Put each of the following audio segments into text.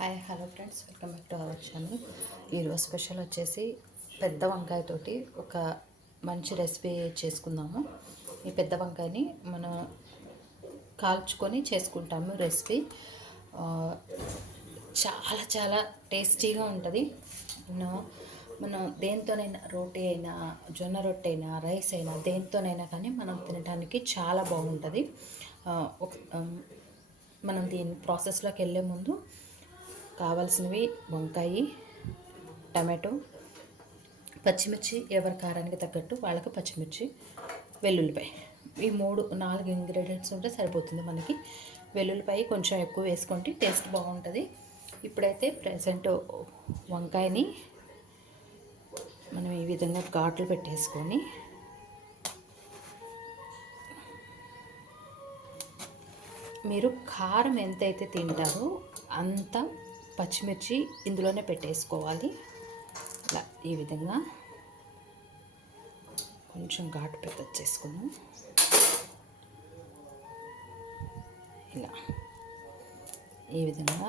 Hi hello friends. Welcome back to our channel. ఈరోజు special వచ్చేసి పెద్ద వంకాయతోటి ఒక మంచి రెసిపీ చేసుకుందాము. ఈ పెద్ద వంకాయని మనం కాల్చుకొని చేసుకుంటాము రెసిపీ. చాలా చాలా టేస్టీగా ఉంటుంది. మనం దేనితోనైనా దేంతోనైనా రోటీ అయినా జొన్న రొట్టె అయినా రైస్ అయినా దేంతోనైనా కానీ మనం తినడానికి చాలా బాగుంటుంది. మనం దీని ప్రాసెస్లోకి వెళ్ళే ముందు కావాల్సినవి వంకాయ టమాటో పచ్చిమిర్చి ఎవరి కారానికి తగ్గట్టు వాళ్ళకి పచ్చిమిర్చి వెల్లుల్లిపాయ. ఈ మూడు నాలుగు ఇంగ్రీడియంట్స్ ఉంటే సరిపోతుంది మనకి. వెల్లుల్లిపాయ కొంచెం ఎక్కువ వేసుకుంటే టేస్ట్ బాగుంటుంది. ఇప్పుడైతే ప్రజెంట్ వంకాయని మనం ఈ విధంగా ఘాట్లు పెట్టేసుకొని మీరు కారం ఎంతైతే తింటారో అంత పచ్చిమిర్చి ఇందులోనే పెట్టేసుకోవాలి. ఇలా ఈ విధంగా కొంచెం ఘాటు పెట్టేసుకుందాం ఇలా ఈ విధంగా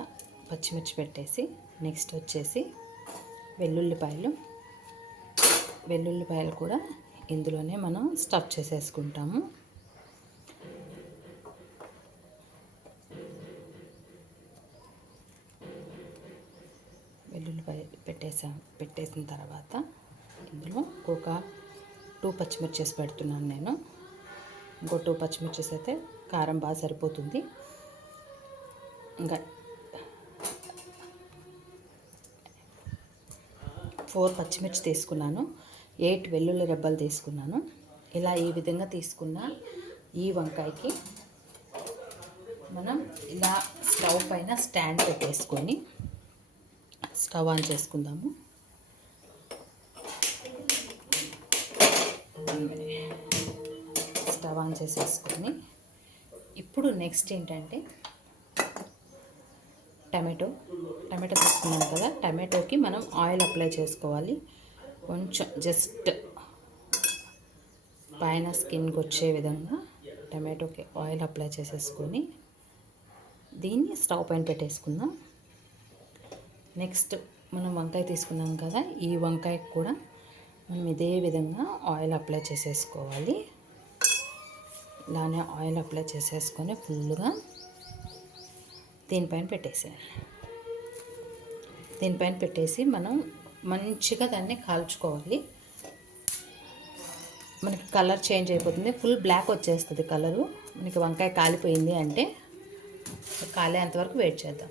పచ్చిమిర్చి పెట్టేసి నెక్స్ట్ వచ్చేసి వెల్లుల్లిపాయలు. వెల్లుల్లిపాయలు కూడా ఇందులోనే మనం స్టఫ్ చేసేసుకుంటాము. వెల్లుల్లిపాయ పెట్టేసాం పెట్టేసిన తర్వాత ఇందులో ఒక టూ పచ్చిమిర్చేసి పెడుతున్నాను నేను. ఇంకో టూ పచ్చిమిర్చేసి అయితే కారం బాగా సరిపోతుంది. ఇంకా ఫోర్ పచ్చిమిర్చి తీసుకున్నాను. ఎయిట్ వెల్లుల్లి రెబ్బలు తీసుకున్నాను. ఇలా ఈ విధంగా తీసుకున్న ఈ వంకాయకి మనం ఇలా స్టవ్ పైన స్టాండ్ పెట్టేసుకొని స్టవ్ ఆన్ చేసుకుందాము. స్టవ్ ఆన్ చేసేసుకొని ఇప్పుడు నెక్స్ట్ ఏంటంటే టమాటో. టమాటో తీసుకున్నాం కదా టమాటోకి మనం ఆయిల్ అప్లై చేసుకోవాలి. కొంచెం జస్ట్ పైన స్కిన్కి వచ్చే విధంగా టమాటోకి ఆయిల్ అప్లై చేసేసుకొని దీన్ని స్టవ్ పైన పెట్టేసుకుందాం. నెక్స్ట్ మనం వంకాయ తీసుకున్నాం కదా ఈ వంకాయకు కూడా మనం ఇదే విధంగా ఆయిల్ అప్లై చేసేసుకోవాలి. ఇలానే ఆయిల్ అప్లై చేసేసుకొని ఫుల్గా దీనిపైన పెట్టేసేయాలి. దీనిపైన పెట్టేసి మనం మంచిగా దాన్ని కాల్చుకోవాలి. మనకి కలర్ చేంజ్ అయిపోతుంది ఫుల్ బ్లాక్ వచ్చేస్తుంది కలరు. మనకి వంకాయ కాలిపోయింది అంటే కాలే అంతవరకు వెయిట్ చేద్దాం.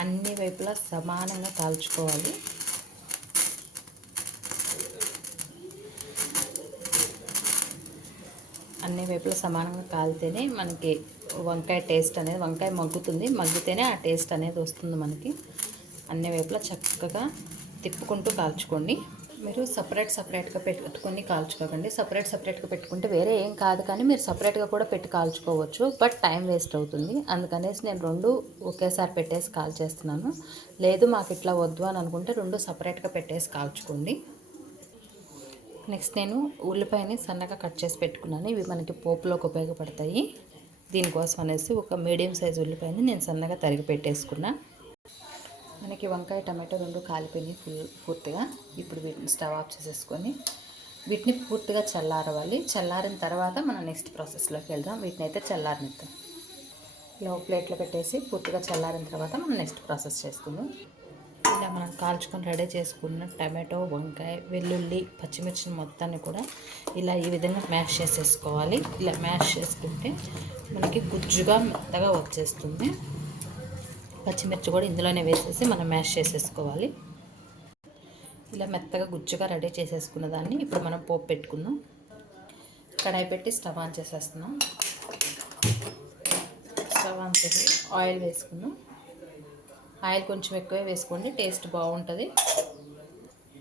అన్ని వైపులా సమానంగా కాల్చుకోవాలి. అన్ని వైపులా సమానంగా కాలితేనే మనకి వంకాయ టేస్ట్ అనేది వంకాయ మగ్గుతుంది. మగ్గితేనే ఆ టేస్ట్ అనేది వస్తుంది మనకి. అన్ని వైపులా చక్కగా తిప్పుకుంటూ కాల్చుకోండి. మీరు సపరేట్ సపరేట్గా పెట్టుకొని కాల్చుకోకండి. సపరేట్ సపరేట్గా పెట్టుకుంటే వేరే ఏం కాదు కానీ మీరు సపరేట్గా కూడా పెట్టి కాల్చుకోవచ్చు. బట్ టైం వేస్ట్ అవుతుంది. అందుకనేసి నేను రెండు ఒకేసారి పెట్టేసి కాల్ చేస్తున్నాను. లేదు మాకు ఇట్లా వద్దు అని అనుకుంటే రెండు సపరేట్గా పెట్టేసి కాల్చుకోండి. నెక్స్ట్ నేను ఉల్లిపాయని సన్నగా కట్ చేసి పెట్టుకున్నాను. ఇవి మనకి పోపులోకి ఉపయోగపడతాయి. దీనికోసం అనేసి ఒక మీడియం సైజ్ ఉల్లిపాయని నేను సన్నగా తరిగి పెట్టేసుకున్నాను మనకి వంకాయ టమాటో రెండు కాలిపోయినాయి ఫుల్ పూర్తిగా. ఇప్పుడు వీటిని స్టవ్ ఆఫ్ చేసేసుకొని వీటిని పూర్తిగా చల్లారవాలి. చల్లారిన తర్వాత మనం నెక్స్ట్ ప్రాసెస్లోకి వెళ్దాం. వీటిని అయితే చల్లారనిద్దాం. లో ప్లేట్లో పెట్టేసి పూర్తిగా చల్లారిన తర్వాత మనం నెక్స్ట్ ప్రాసెస్ చేసుకుందాం. ఇలా మనం కాల్చుకొని రెడీ చేసుకున్న టమాటో వంకాయ వెల్లుల్లి పచ్చిమిర్చి మొత్తాన్ని కూడా ఇలా ఈ విధంగా మ్యాష్ చేసేసుకోవాలి. ఇలా మ్యాష్ చేసుకుంటే మనకి గుజ్జుగా మెత్తగా వచ్చేస్తుంది. పచ్చిమిర్చి కూడా ఇందులోనే వేసేసి మనం మ్యాష్ చేసేసుకోవాలి. ఇలా మెత్తగా గుజ్జుగా రెడీ చేసేసుకున్న దాన్ని ఇప్పుడు మనం పోపు పెట్టుకుందాం. కడాయి పెట్టి స్టవ్ ఆన్ చేసేస్తున్నాం. స్టవ్ ఆన్ చేసి ఆయిల్ వేసుకుందాం. ఆయిల్ కొంచెం ఎక్కువే వేసుకోండి టేస్ట్ బాగుంటుంది.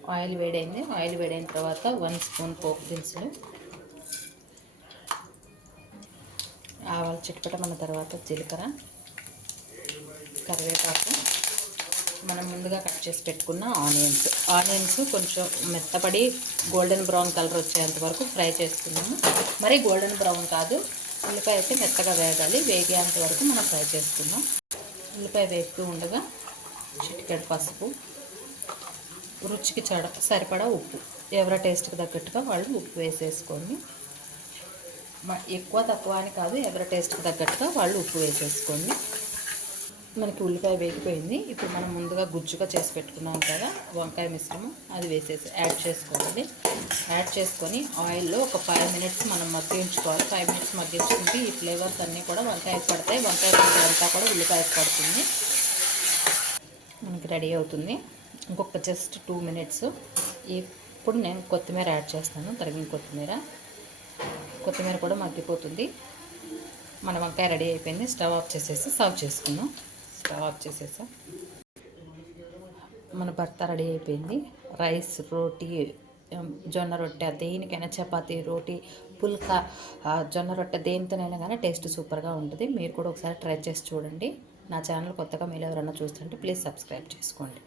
ఆయిల్ వేడైంది. ఆయిల్ వేడైన తర్వాత వన్ స్పూన్ పోపు దినుసులు. ఆవాలు మన తర్వాత జీలకర్ర. కరివేపాకు. మనం ముందుగా కట్ చేసి పెట్టుకున్న ఆనియన్స్. ఆనియన్స్ కొంచెం మెత్తపడి గోల్డెన్ బ్రౌన్ కలర్ వచ్చేంత వరకు ఫ్రై చేసుకున్నాము మరి గోల్డెన్ బ్రౌన్ కాదు. ఉల్లిపాయ అయితే మెత్తగా వేగాలి. వేగేంత వరకు మనం ఫ్రై చేసుకుందాం. ఉల్లిపాయ వేపుతూ ఉండగా చిటికెడు పసుపు రుచికి చడ సరిపడా ఉప్పు. ఎవరి టేస్ట్కి తగ్గట్టుగా వాళ్ళు ఉప్పు వేసేసుకోండి. ఎక్కువ తక్కువ అని కాదు. ఎవరి టేస్ట్కి తగ్గట్టుగా వాళ్ళు ఉప్పు వేసేసుకోండి. మనకి ఉల్లిపాయ వేగిపోయింది. ఇప్పుడు మనం ముందుగా గుజ్జుగా చేసి పెట్టుకున్నాం కదా వంకాయ మిశ్రమం అది వేసేసి యాడ్ చేసుకోవాలి. యాడ్ చేసుకొని ఆయిల్లో ఒక ఫైవ్ మినిట్స్ మనం మగ్గించుకోవాలి. ఫైవ్ మినిట్స్ మగ్గించుకుంటే ఈ ఫ్లేవర్స్ అన్నీ కూడా వంకాయ పడతాయి. వంకాయ అంతా కూడా ఉల్లిపాయ పడుతుంది. మనకి రెడీ అవుతుంది. ఇంకొక జస్ట్ టూ మినిట్స్ ఇప్పుడు నేను కొత్తిమీర యాడ్ చేస్తాను. తరిగిన కొత్తిమీర. కొత్తిమీర కూడా మగ్గిపోతుంది. మన వంకాయ రెడీ అయిపోయింది. స్టవ్ ఆఫ్ చేసేసి సర్వ్ చేసుకున్నాం స్టవ్ ఆఫ్ మన భర్త రెడీ అయిపోయింది. రైస్ రోటీ జొన్న రొట్టె దేనికైనా చపాతీ రోటీ పుల్కా జొన్న రొట్టె దేనితోనైనా కానీ టేస్ట్ సూపర్గా ఉంటుంది. మీరు కూడా ఒకసారి ట్రై చేసి చూడండి. నా ఛానల్ కొత్తగా మీరు ఎవరైనా చూస్తుంటే ప్లీజ్ సబ్స్క్రైబ్ చేసుకోండి.